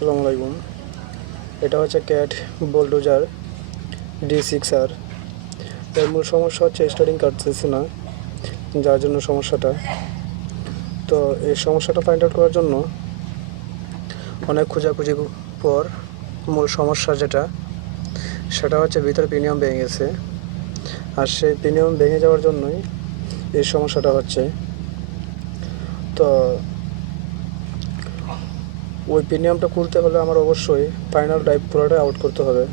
আসসালামু আলাইকুম। এটা হচ্ছে ক্যাট বুলডোজার D6R। এর মূল সমস্যা হচ্ছে স্টার্টিং কাটতেছে না, যার জন্য সমস্যাটা। তো এই সমস্যাটা ফাইন্ড আউট করার জন্য অনেক খোঁজাখুঁজি পর মূল সমস্যা সেটা হচ্ছে ভিতরে পিনিয়ম ভেঙে গেছে। আর সেই পিনিয়ম ভেঙে যাওয়ার জন্যই এই সমস্যাটা হচ্ছে। তো ওই পিনিয়মটা খুলতে হলে আমার অবশ্যই ফাইনাল ড্রাইভ পুরোটাই আউট করতে হবে,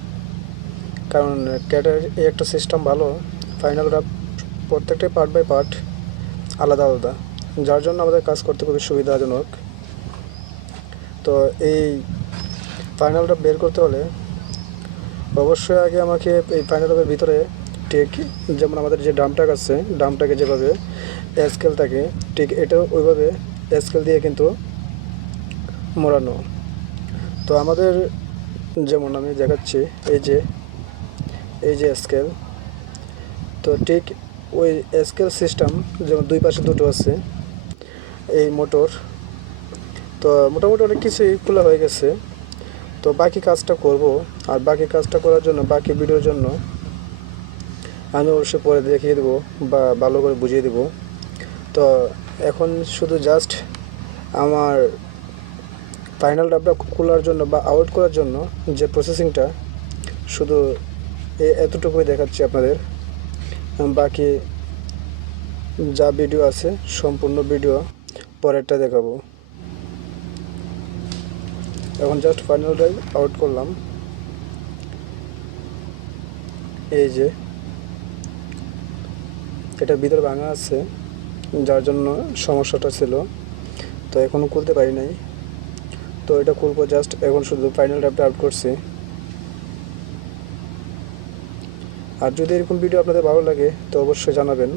কারণ ক্যাটের এই একটা সিস্টেম ভালো, ফাইনাল ড্রাইভ প্রত্যেকটাই পার্ট বাই পার্ট আলাদা আলাদা, যার জন্য আমাদের কাজ করতে খুবই সুবিধাজনক। তো এই ফাইনাল ড্রাইভ বের করতে হলে অবশ্যই আগে আমাকে এই ফাইনাল ড্রাইভের ভিতরে ঠিক যেমন আমাদের যে ডামটাক আছে, ডামটাকে যেভাবে স্কেল থাকে ঠিক এটাও ওইভাবে স্কেল দিয়ে কিন্তু মোড়ানো। তো আমাদের যেমন আমি দেখাচ্ছি, এই যে স্কেল, তো ঠিক ওই স্কেল সিস্টেম যেমন দুই পাশে দুটো আছে এই মোটর। তো মোটামুটি অনেক কিছুই খোলা হয়ে গেছে। তো বাকি কাজটা করব, আর বাকি কাজটা করার জন্য বাকি ভিডিওর জন্য আমি অবশ্যই পরে দেখিয়ে দেবো বা ভালো করে বুঝিয়ে দেবো। তো এখন শুধু জাস্ট আমার ফাইনাল ডাবটা খোলার জন্য বা আউট করার জন্য যে প্রসেসিংটা, শুধু এতটুকুই দেখাচ্ছি আপনাদের। বাকি যা ভিডিও আছে সম্পূর্ণ ভিডিও পরেরটা দেখাবো। এখন জাস্ট ফাইনাল ড্রাইভ আউট করলাম। এই যে এটা ভিতরে ভাঙা আছে, যার জন্য সমস্যাটা ছিল। তো এখনও খুলতে পারি নাই, তো এটা খুলবো জাস্ট। এখন শুধু ফাইনাল ড্রাইভটা আউট করছি। আর যদি এরকম ভিডিও আপনাদের ভালো লাগে তো অবশ্যই জানাবেন।